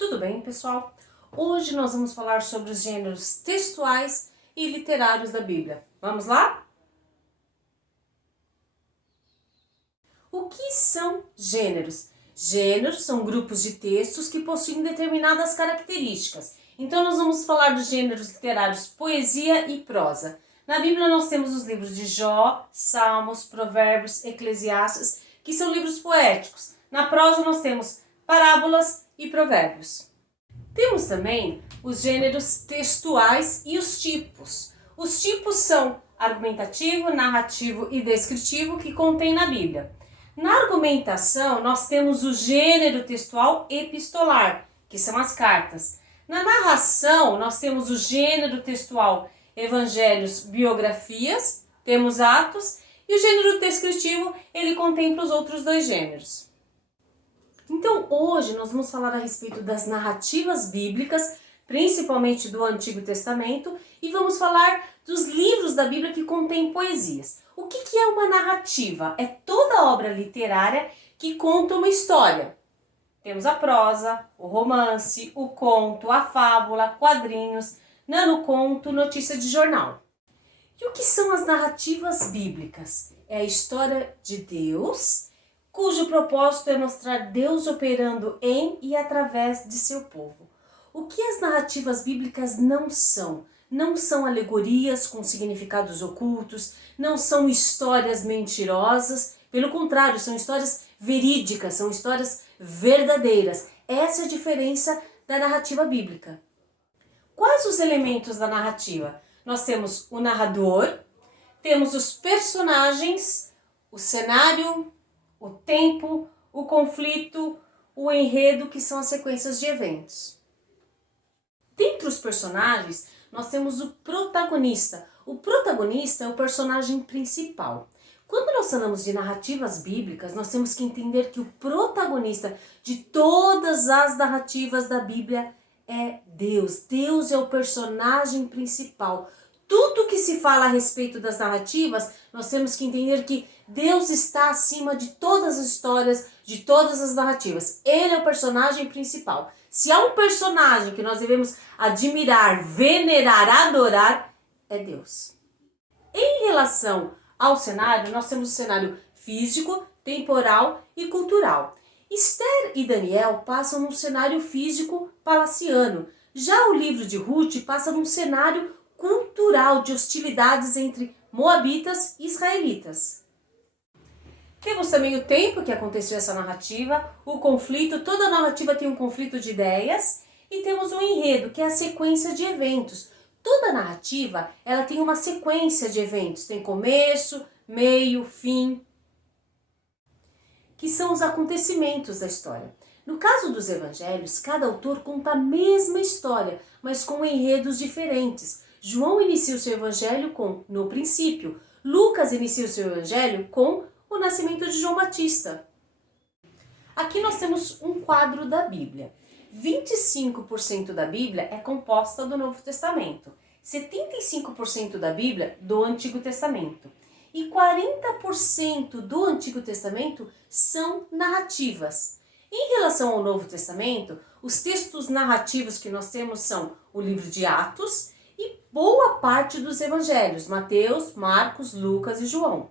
Tudo bem, pessoal? Hoje nós vamos falar sobre os gêneros textuais e literários da Bíblia. Vamos lá? O que são gêneros? Gêneros são grupos de textos que possuem determinadas características. Então nós vamos falar dos gêneros literários poesia e prosa. Na Bíblia nós temos os livros de Jó, Salmos, Provérbios, Eclesiastes, que são livros poéticos. Na prosa nós temos parábolas e provérbios. Temos também os gêneros textuais e os tipos. Os tipos são argumentativo, narrativo e descritivo que contém na Bíblia. Na argumentação, nós temos o gênero textual epistolar, que são as cartas. Na narração, nós temos o gênero textual evangelhos, biografias, temos Atos, e o gênero descritivo, ele contempla os outros dois gêneros. Então, hoje nós vamos falar a respeito das narrativas bíblicas, principalmente do Antigo Testamento, e vamos falar dos livros da Bíblia que contêm poesias. O que é uma narrativa? É toda obra literária que conta uma história. Temos a prosa, o romance, o conto, a fábula, quadrinhos, nanoconto, notícia de jornal. E o que são as narrativas bíblicas? É a história de Deus, cujo propósito é mostrar Deus operando em e através de seu povo. O que as narrativas bíblicas não são? Não são alegorias com significados ocultos, não são histórias mentirosas, pelo contrário, são histórias verídicas, são histórias verdadeiras. Essa é a diferença da narrativa bíblica. Quais os elementos da narrativa? Nós temos o narrador, temos os personagens, o cenário, o tempo, o conflito, o enredo, que são as sequências de eventos. Dentre os personagens, nós temos o protagonista. O protagonista é o personagem principal. Quando nós falamos de narrativas bíblicas, nós temos que entender que o protagonista de todas as narrativas da Bíblia é Deus. Deus é o personagem principal. Tudo que se fala a respeito das narrativas, nós temos que entender que Deus está acima de todas as histórias, de todas as narrativas. Ele é o personagem principal. Se há um personagem que nós devemos admirar, venerar, adorar, é Deus. Em relação ao cenário, nós temos o cenário físico, temporal e cultural. Esther e Daniel passam num cenário físico palaciano. Já o livro de Ruth passa num cenário cultural de hostilidades entre moabitas e israelitas. Temos também o tempo que aconteceu essa narrativa, o conflito, toda narrativa tem um conflito de ideias, e temos o enredo, que é a sequência de eventos. Toda narrativa, ela tem uma sequência de eventos, tem começo, meio, fim, que são os acontecimentos da história. No caso dos evangelhos, cada autor conta a mesma história, mas com enredos diferentes. João inicia o seu evangelho com no princípio, Lucas inicia o seu evangelho com o nascimento de João Batista. Aqui nós temos um quadro da Bíblia. 25% da Bíblia é composta do Novo Testamento, 75% da Bíblia do Antigo Testamento e 40% do Antigo Testamento são narrativas. Em relação ao Novo Testamento, os textos narrativos que nós temos são o livro de Atos e boa parte dos evangelhos, Mateus, Marcos, Lucas e João.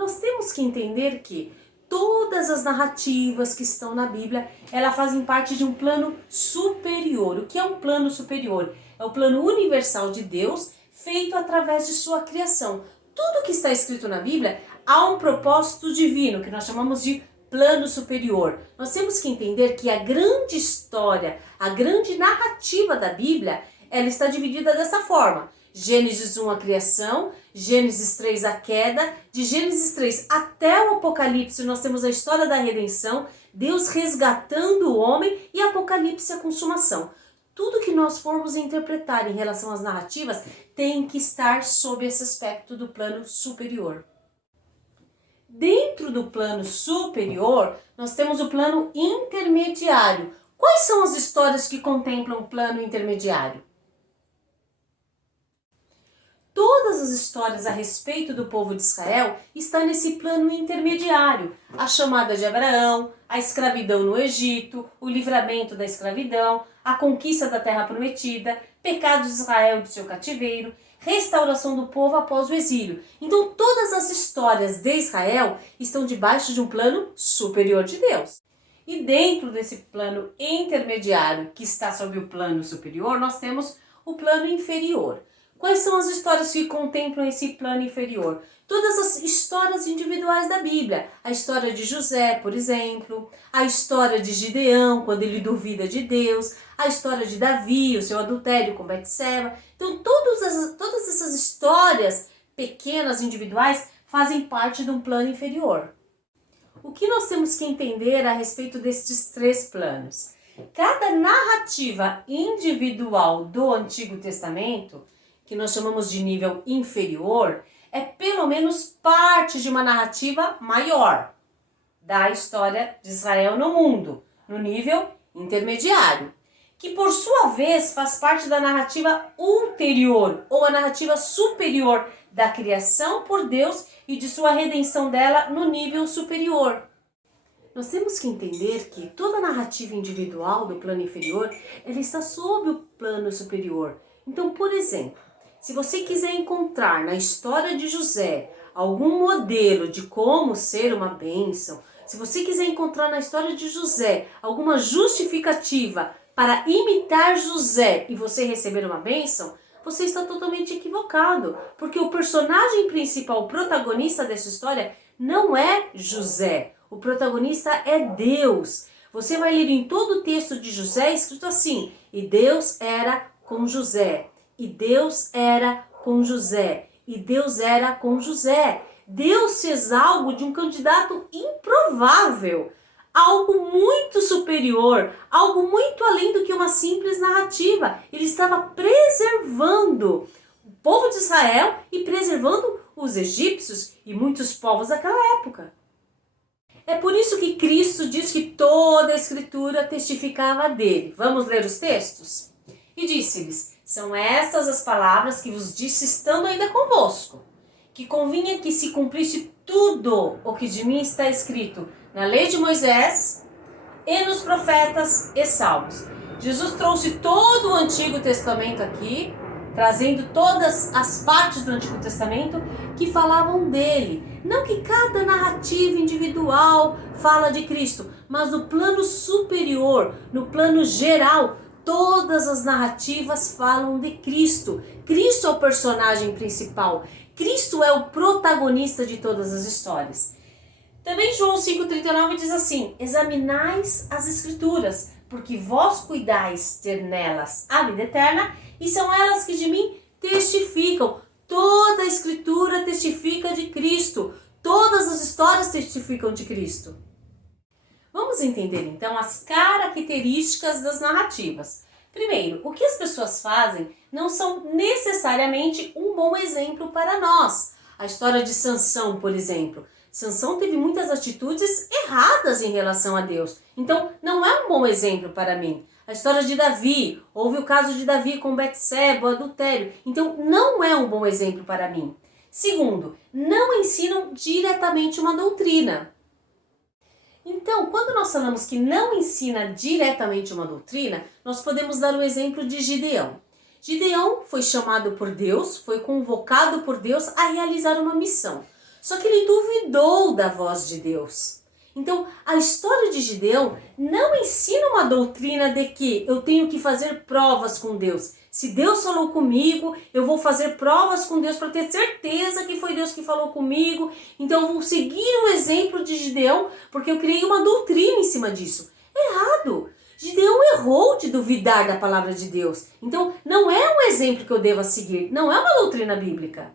Nós temos que entender que todas as narrativas que estão na Bíblia, elas fazem parte de um plano superior. O que é um plano superior? É o plano universal de Deus, feito através de sua criação. Tudo que está escrito na Bíblia há um propósito divino, que nós chamamos de plano superior. Nós temos que entender que a grande história, a grande narrativa da Bíblia, ela está dividida dessa forma. Gênesis 1, a criação, Gênesis 3, a queda, de Gênesis 3 até o Apocalipse nós temos a história da redenção, Deus resgatando o homem e Apocalipse a consumação. Tudo que nós formos interpretar em relação às narrativas tem que estar sob esse aspecto do plano superior. Dentro do plano superior, nós temos o plano intermediário. Quais são as histórias que contemplam o plano intermediário? todas as histórias a respeito do povo de Israel estão nesse plano intermediário. A chamada de Abraão, a escravidão no Egito, o livramento da escravidão, a conquista da terra prometida, pecados de Israel e do seu cativeiro, restauração do povo após o exílio. Então todas as histórias de Israel estão debaixo de um plano superior de Deus. E dentro desse plano intermediário que está sob o plano superior, nós temos o plano inferior. Quais são as histórias que contemplam esse plano inferior? Todas as histórias individuais da Bíblia. A história de José, por exemplo, a história de Gideão, quando ele duvida de Deus, a história de Davi, o seu adultério com Betseba. Então, todas essas histórias pequenas, individuais, fazem parte de um plano inferior. O que nós temos que entender a respeito destes três planos? Cada narrativa individual do Antigo Testamento, que nós chamamos de nível inferior, é pelo menos parte de uma narrativa maior da história de Israel no mundo, no nível intermediário, que por sua vez faz parte da narrativa ulterior ou a narrativa superior da criação por Deus e de sua redenção dela no nível superior. Nós temos que entender que toda a narrativa individual do plano inferior, ela está sob o plano superior. Então, por exemplo, se você quiser encontrar na história de José algum modelo de como ser uma bênção, se você quiser encontrar na história de José alguma justificativa para imitar José e você receber uma bênção, você está totalmente equivocado, porque o personagem principal, o protagonista dessa história, não é José. O protagonista é Deus. Você vai ler em todo o texto de José escrito assim: e Deus era com José, e Deus era com José, e Deus era com José. Deus fez algo de um candidato improvável, algo muito superior, algo muito além do que uma simples narrativa. Ele estava preservando o povo de Israel e preservando os egípcios e muitos povos daquela época. É por isso que Cristo diz que toda a Escritura testificava dele. Vamos ler os textos? E disse-lhes: são estas as palavras que vos disse estando ainda convosco, que convinha que se cumprisse tudo o que de mim está escrito na lei de Moisés e nos profetas e salmos. Jesus trouxe todo o Antigo Testamento aqui, trazendo todas as partes do Antigo Testamento que falavam dele. Não que cada narrativa individual fala de Cristo, mas no plano superior, no plano geral, todas as narrativas falam de Cristo. Cristo é o personagem principal. Cristo é o protagonista de todas as histórias. Também João 5,39 diz assim: examinais as Escrituras, porque vós cuidais ter nelas a vida eterna, e são elas que de mim testificam. Toda a Escritura testifica de Cristo. Todas as histórias testificam de Cristo. Vamos entender então as características das narrativas. Primeiro, o que as pessoas fazem não são necessariamente um bom exemplo para nós. A história de Sansão, por exemplo. Sansão teve muitas atitudes erradas em relação a Deus. Então, não é um bom exemplo para mim. A história de Davi, houve o caso de Davi com Betseba, o adultério. Então, não é um bom exemplo para mim. Segundo, não ensinam diretamente uma doutrina. Então, quando nós falamos que não ensina diretamente uma doutrina, nós podemos dar o exemplo de Gideão. Gideão foi chamado por Deus, foi convocado por Deus a realizar uma missão. Só que ele duvidou da voz de Deus. Então, a história de Gideão não ensina uma doutrina de que eu tenho que fazer provas com Deus. Se Deus falou comigo, eu vou fazer provas com Deus para ter certeza que foi Deus que falou comigo. Então, eu vou seguir o exemplo de Gideão, porque eu criei uma doutrina em cima disso. Errado! Gideão errou de duvidar da palavra de Deus. Então, não é um exemplo que eu deva seguir, não é uma doutrina bíblica.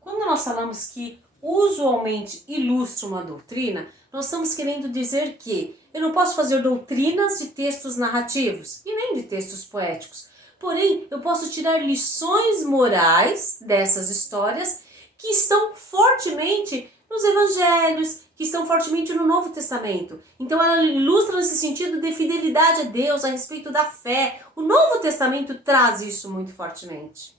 Quando nós falamos que usualmente ilustra uma doutrina, nós estamos querendo dizer que eu não posso fazer doutrinas de textos narrativos e nem de textos poéticos. Porém, eu posso tirar lições morais dessas histórias que estão fortemente nos evangelhos, que estão fortemente no Novo Testamento. Então ela ilustra nesse sentido de fidelidade a Deus, a respeito da fé. O Novo Testamento traz isso muito fortemente.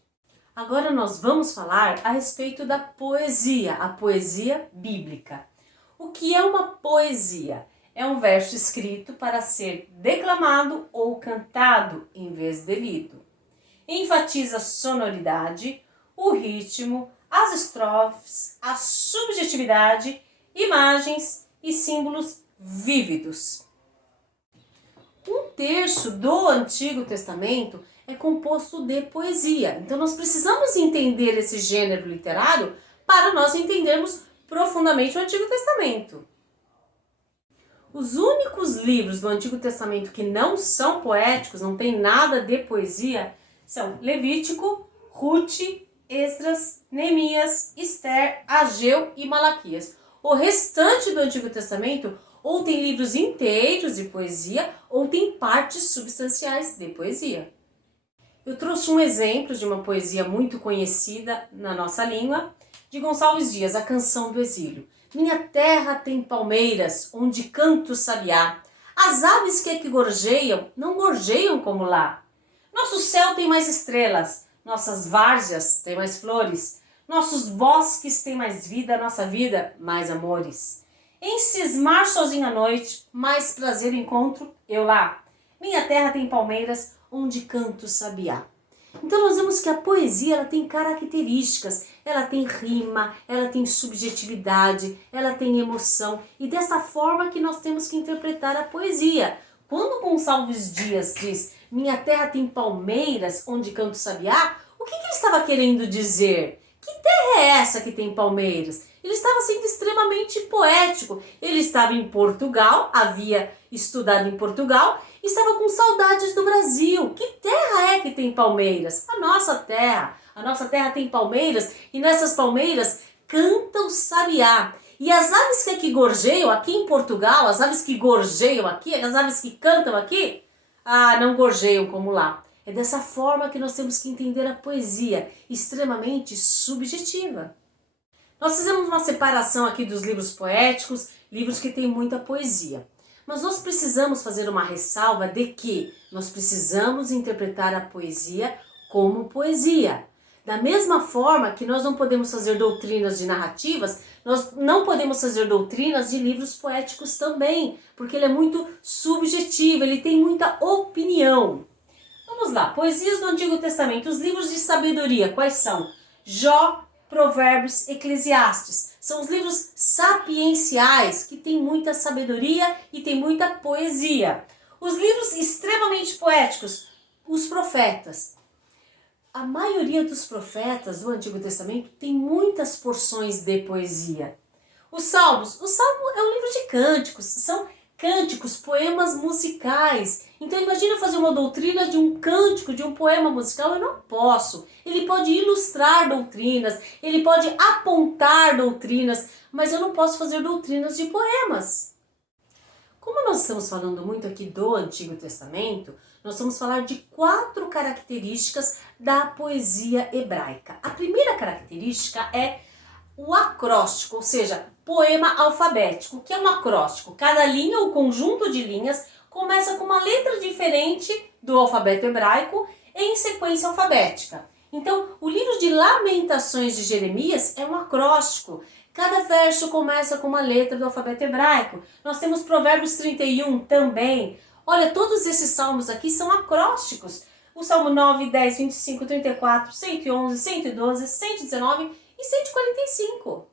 Agora nós vamos falar a respeito da poesia, a poesia bíblica. O que é uma poesia? É um verso escrito para ser declamado ou cantado em vez de lido. Enfatiza a sonoridade, o ritmo, as estrofes, a subjetividade, imagens e símbolos vívidos. Um terço do Antigo Testamento é composto de poesia. Então nós precisamos entender esse gênero literário para nós entendermos profundamente o Antigo Testamento. Os únicos livros do Antigo Testamento que não são poéticos, não tem nada de poesia, são Levítico, Ruth, Esdras, Neemias, Ester, Ageu e Malaquias. O restante do Antigo Testamento ou tem livros inteiros de poesia ou tem partes substanciais de poesia. Eu trouxe um exemplo de uma poesia muito conhecida na nossa língua, de Gonçalves Dias, A Canção do Exílio. Minha terra tem palmeiras, onde canta o sabiá. As aves que aqui gorjeiam, não gorjeiam como lá. Nosso céu tem mais estrelas, nossas várzeas têm mais flores, nossos bosques têm mais vida, nossa vida mais amores. Em cismar sozinho à noite, mais prazer encontro eu lá. Minha terra tem palmeiras, onde canta o sabiá. Então nós vemos que a poesia ela tem características, ela tem rima, ela tem subjetividade, ela tem emoção e dessa forma que nós temos que interpretar a poesia. Quando Gonçalves Dias diz minha terra tem palmeiras onde canta o sabiá, o que ele estava querendo dizer? Que terra é essa que tem palmeiras? Ele estava sendo extremamente poético. Ele estava em Portugal, havia estudado em Portugal, e estava com saudades do Brasil. Que terra é que tem palmeiras? A nossa terra. A nossa terra tem palmeiras e nessas palmeiras canta o sabiá. E as aves que aqui gorjeiam, aqui em Portugal, as aves que gorjeiam aqui, as aves que cantam aqui, não gorjeiam como lá. É dessa forma que nós temos que entender a poesia, extremamente subjetiva. Nós fizemos uma separação aqui dos livros poéticos, livros que têm muita poesia. Mas nós precisamos fazer uma ressalva de que nós precisamos interpretar a poesia como poesia. Da mesma forma que nós não podemos fazer doutrinas de narrativas, nós não podemos fazer doutrinas de livros poéticos também, porque ele é muito subjetivo, ele tem muita opinião. Vamos lá, poesias do Antigo Testamento, os livros de sabedoria, quais são? Jó, Provérbios, Eclesiastes. São os livros sapienciais que têm muita sabedoria e tem muita poesia. Os livros extremamente poéticos, os profetas. A maioria dos profetas do Antigo Testamento tem muitas porções de poesia. Os Salmos, o Salmo é um livro de cânticos, são cânticos, poemas musicais. Então imagina fazer uma doutrina de um cântico, de um poema musical, eu não posso. Ele pode ilustrar doutrinas, ele pode apontar doutrinas, mas eu não posso fazer doutrinas de poemas. Como nós estamos falando muito aqui do Antigo Testamento, nós vamos falar de 4 características da poesia hebraica. A primeira característica é o acróstico, ou seja, poema alfabético. O que é um acróstico? Cada linha ou conjunto de linhas começa com uma letra diferente do alfabeto hebraico em sequência alfabética. Então, o livro de Lamentações de Jeremias é um acróstico. Cada verso começa com uma letra do alfabeto hebraico. Nós temos Provérbios 31 também. Olha, todos esses salmos aqui são acrósticos. O Salmo 9, 10, 25, 34, 111, 112, 119 e 145.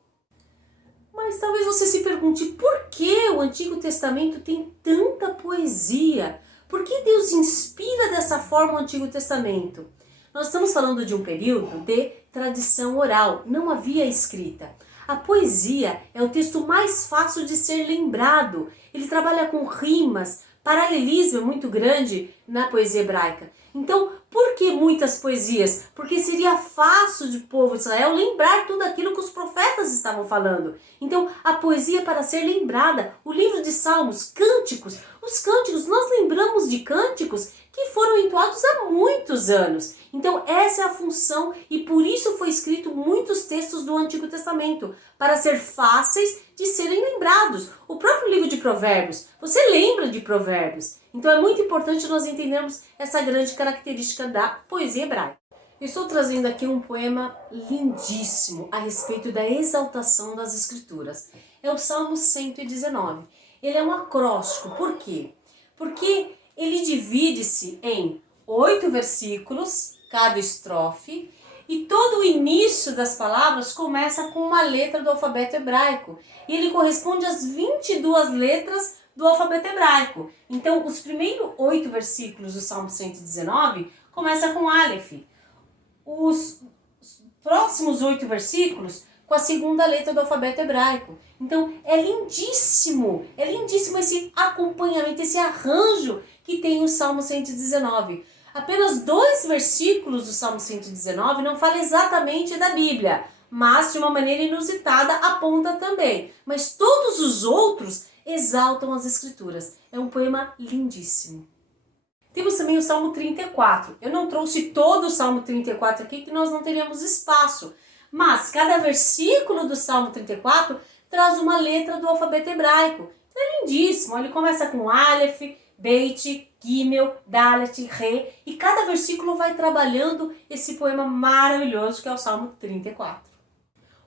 Mas talvez você se pergunte por que o Antigo Testamento tem tanta poesia? Por que Deus inspira dessa forma o Antigo Testamento? Nós estamos falando de um período de tradição oral, não havia escrita. A poesia é o texto mais fácil de ser lembrado. Ele trabalha com rimas, paralelismo é muito grande na poesia hebraica. Então, por que muitas poesias? Porque seria fácil de povo de Israel lembrar tudo aquilo que os profetas estavam falando. Então, a poesia para ser lembrada, o livro de Salmos, cânticos, os cânticos, nós lembramos de cânticos que foram entoados há muitos anos. Então, essa é a função e por isso foi escrito muitos textos do Antigo Testamento, para ser fáceis de serem lembrados. O próprio livro de Provérbios, você lembra de Provérbios. Então, é muito importante nós entendermos essa grande característica da poesia hebraica. Estou trazendo aqui um poema lindíssimo a respeito da exaltação das Escrituras. É o Salmo 119. Ele é um acróstico. Por quê? Porque ele divide-se em 8 versículos, cada estrofe, e todo o início das palavras começa com uma letra do alfabeto hebraico. E ele corresponde às 22 letras do alfabeto hebraico. Então, os primeiros 8 versículos do Salmo 119 começam com Aleph. Os próximos 8 versículos com a segunda letra do alfabeto hebraico. Então é lindíssimo esse acompanhamento, esse arranjo que tem o Salmo 119. Apenas 2 versículos do Salmo 119 não fala exatamente da Bíblia, mas de uma maneira inusitada aponta também. Mas todos os outros exaltam as Escrituras. É um poema lindíssimo. Temos também o Salmo 34. Eu não trouxe todo o Salmo 34 aqui, que nós não teríamos espaço. Mas cada versículo do Salmo 34 traz uma letra do alfabeto hebraico. Então é lindíssimo. Ele começa com Aleph, Beit, Gimel, Dalet, Re. E cada versículo vai trabalhando esse poema maravilhoso que é o Salmo 34.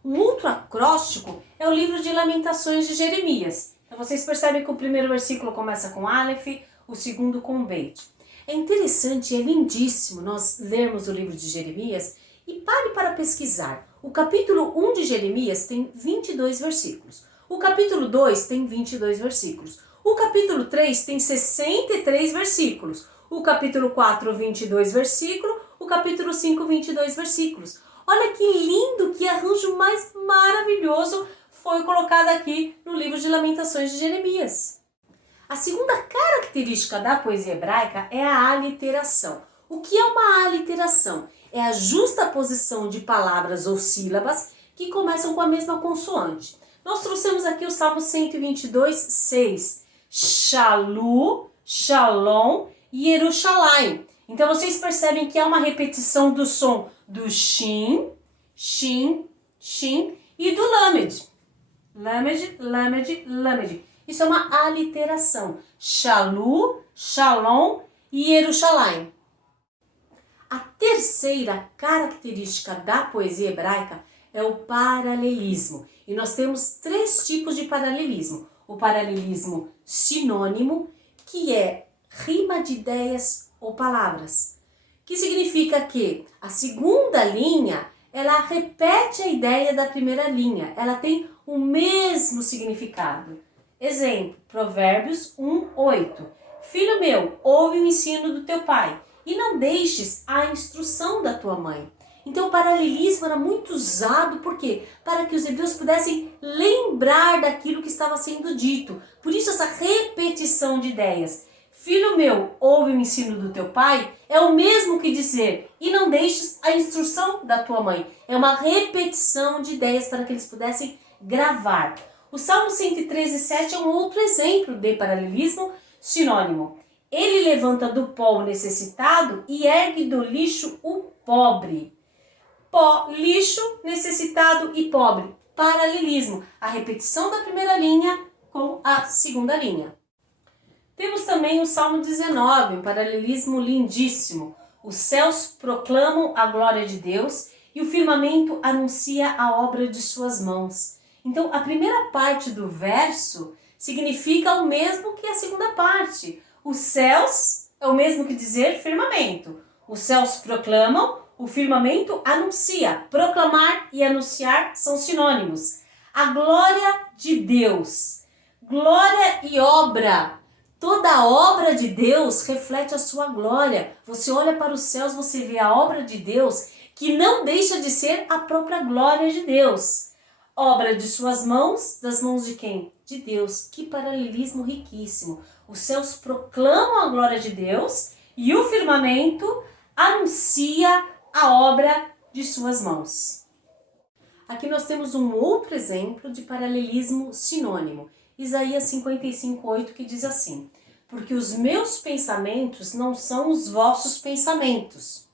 Um outro acróstico é o livro de Lamentações de Jeremias. Então vocês percebem que o primeiro versículo começa com Aleph, o segundo com Beit. É interessante, é lindíssimo nós lermos o livro de Jeremias e pare para pesquisar. O capítulo 1 de Jeremias tem 22 versículos. O capítulo 2 tem 22 versículos. O capítulo 3 tem 63 versículos. O capítulo 4, 22 versículos. O capítulo 5, 22 versículos. Olha que lindo, que arranjo mais maravilhoso foi colocado aqui no livro de Lamentações de Jeremias. A segunda característica da poesia hebraica é a aliteração. O que é uma aliteração? É a justa posição de palavras ou sílabas que começam com a mesma consoante. Nós trouxemos aqui o Salmo 122, 6. Shalu, Shalom e Yerushalayim. Então vocês percebem que é uma repetição do som do Shin, Shin, Shin e do Lamed. Lamed, Lamed, Lamed. Isso é uma aliteração. Shalu, Shalom e Yerushalayim. A terceira característica da poesia hebraica é o paralelismo. E nós temos 3 tipos de paralelismo. O paralelismo sinônimo, que é rima de ideias ou palavras. Que significa que a segunda linha, ela repete a ideia da primeira linha. Ela tem o mesmo significado. Exemplo, Provérbios 1:8. Filho meu, ouve o ensino do teu pai e não deixes a instrução da tua mãe. Então o paralelismo era muito usado, por quê? Para que os hebreus pudessem lembrar daquilo que estava sendo dito. Por isso essa repetição de ideias. Filho meu, ouve o ensino do teu pai, é o mesmo que dizer, e não deixes a instrução da tua mãe. É uma repetição de ideias para que eles pudessem gravar. O Salmo 113:7 é um outro exemplo de paralelismo sinônimo. Ele levanta do pó o necessitado e ergue do lixo o pobre. Pó, lixo, necessitado e pobre. Paralelismo. A repetição da primeira linha com a segunda linha. Temos também o Salmo 19, um paralelismo lindíssimo. Os céus proclamam a glória de Deus e o firmamento anuncia a obra de suas mãos. Então, a primeira parte do verso significa o mesmo que a segunda parte. Os céus é o mesmo que dizer firmamento. Os céus proclamam, o firmamento anuncia. Proclamar e anunciar são sinônimos. A glória de Deus. Glória e obra. Toda a obra de Deus reflete a sua glória. Você olha para os céus, você vê a obra de Deus, que não deixa de ser a própria glória de Deus. Obra de suas mãos, das mãos de quem? De Deus. Que paralelismo riquíssimo. Os céus proclamam a glória de Deus e o firmamento anuncia a obra de suas mãos. Aqui nós temos um outro exemplo de paralelismo sinônimo. Isaías 55:8, que diz assim: porque os meus pensamentos não são os vossos pensamentos.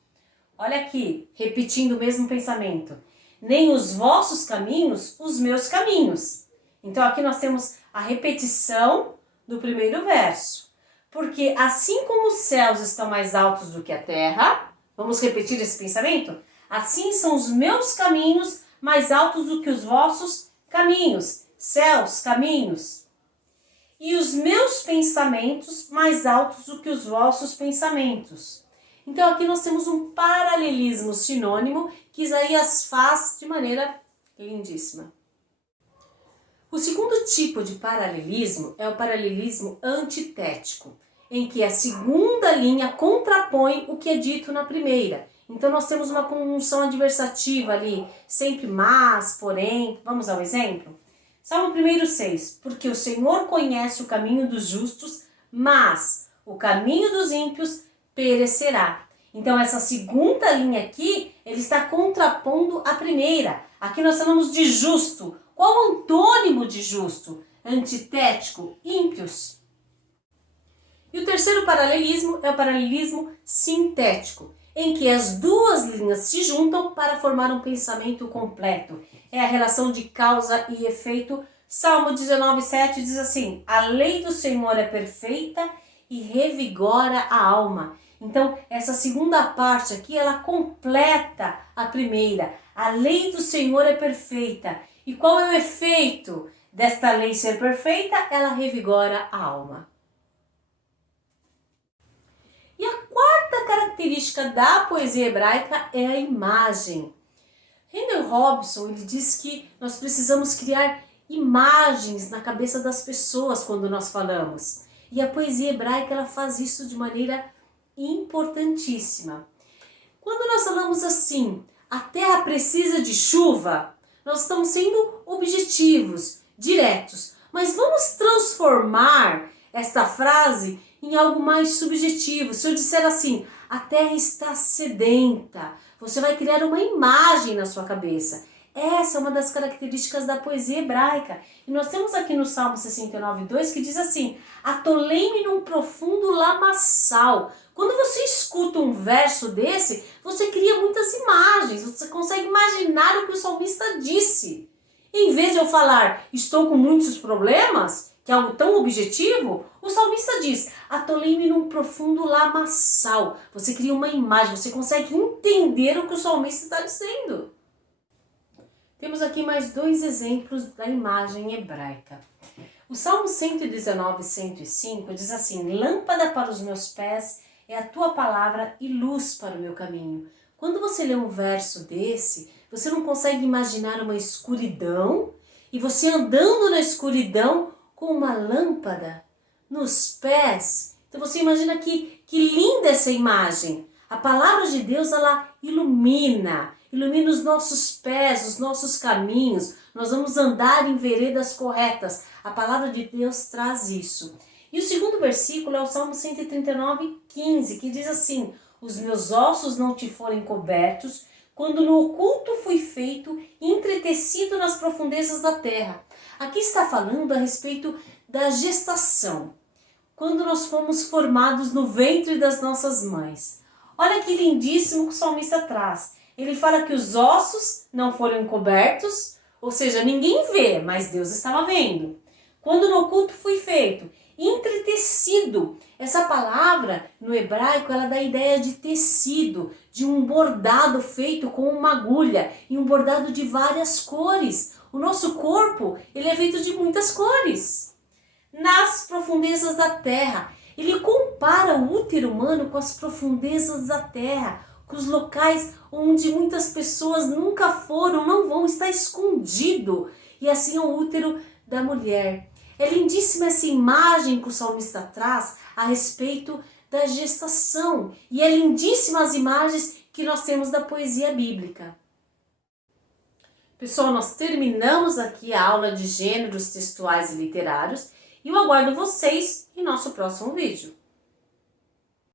Olha aqui, repetindo o mesmo pensamento. Nem os vossos caminhos, os meus caminhos. Então aqui nós temos a repetição do primeiro verso. Porque assim como os céus estão mais altos do que a terra, Vamos repetir esse pensamento? Assim são os meus caminhos mais altos do que os vossos caminhos, céus, caminhos. E os meus pensamentos mais altos do que os vossos pensamentos. Então aqui nós temos um paralelismo sinônimo que Isaías faz de maneira lindíssima. O segundo tipo de paralelismo é o paralelismo antitético, em que a segunda linha contrapõe o que é dito na primeira. Então nós temos uma conjunção adversativa ali, sempre mas, porém. Vamos ao exemplo? Salmo 1:6. Porque o Senhor conhece o caminho dos justos, mas o caminho dos ímpios perecerá. Então essa segunda linha aqui, ele está contrapondo a primeira. Aqui nós falamos de justo. Qual o antônimo de justo? Antitético, ímpios. E o terceiro paralelismo é o paralelismo sintético, em que as duas linhas se juntam para formar um pensamento completo. É a relação de causa e efeito. Salmo 19:7 diz assim: a lei do Senhor é perfeita e revigora a alma. Então, essa segunda parte aqui, ela completa a primeira. A lei do Senhor é perfeita. E qual é o efeito desta lei ser perfeita? Ela revigora a alma. E a quarta característica da poesia hebraica é a imagem. Randall Robson, ele diz que nós precisamos criar imagens na cabeça das pessoas quando nós falamos. E a poesia hebraica, ela faz isso de maneira importantíssima. Quando nós falamos assim, a terra precisa de chuva, nós estamos sendo objetivos, diretos. Mas vamos transformar esta frase em algo mais subjetivo. Se eu disser assim, a terra está sedenta, você vai criar uma imagem na sua cabeça. Essa é uma das características da poesia hebraica. E nós temos aqui no Salmo 69:2 que diz assim: atolei-me num profundo lamaçal. Quando você escuta um verso desse, você cria muitas imagens, você consegue imaginar o que o salmista disse. Em vez de eu falar, estou com muitos problemas, que é algo tão objetivo, o salmista diz, atolei-me num profundo lamaçal. Você cria uma imagem, você consegue entender o que o salmista está dizendo. Temos aqui mais dois exemplos da imagem hebraica. O Salmo 119:105 diz assim: lâmpada para os meus pés é a tua palavra e luz para o meu caminho. Quando você lê um verso desse, você não consegue imaginar uma escuridão e você andando na escuridão com uma lâmpada nos pés. Então você imagina que linda essa imagem. A palavra de Deus, ela ilumina os nossos pés, os nossos caminhos. Nós vamos andar em veredas corretas. A palavra de Deus traz isso. E o segundo versículo é o Salmo 139:15, que diz assim: os meus ossos não te forem cobertos, quando no oculto fui feito, entretecido nas profundezas da terra. Aqui está falando a respeito da gestação, quando nós fomos formados no ventre das nossas mães. Olha que lindíssimo que o salmista traz. Ele fala que os ossos não foram cobertos, ou seja, ninguém vê, mas Deus estava vendo. Quando no oculto fui feito, entretecido. Essa palavra no hebraico, ela dá a ideia de tecido, de um bordado feito com uma agulha e um bordado de várias cores. O nosso corpo, ele é feito de muitas cores. Nas profundezas da terra, ele compara o útero humano com as profundezas da terra, com os locais onde muitas pessoas nunca foram, não vão, está escondido. E assim é o útero da mulher. É lindíssima essa imagem que o salmista traz a respeito da gestação. E é lindíssima as imagens que nós temos da poesia bíblica. Pessoal, nós terminamos aqui a aula de gêneros textuais e literários e eu aguardo vocês em nosso próximo vídeo.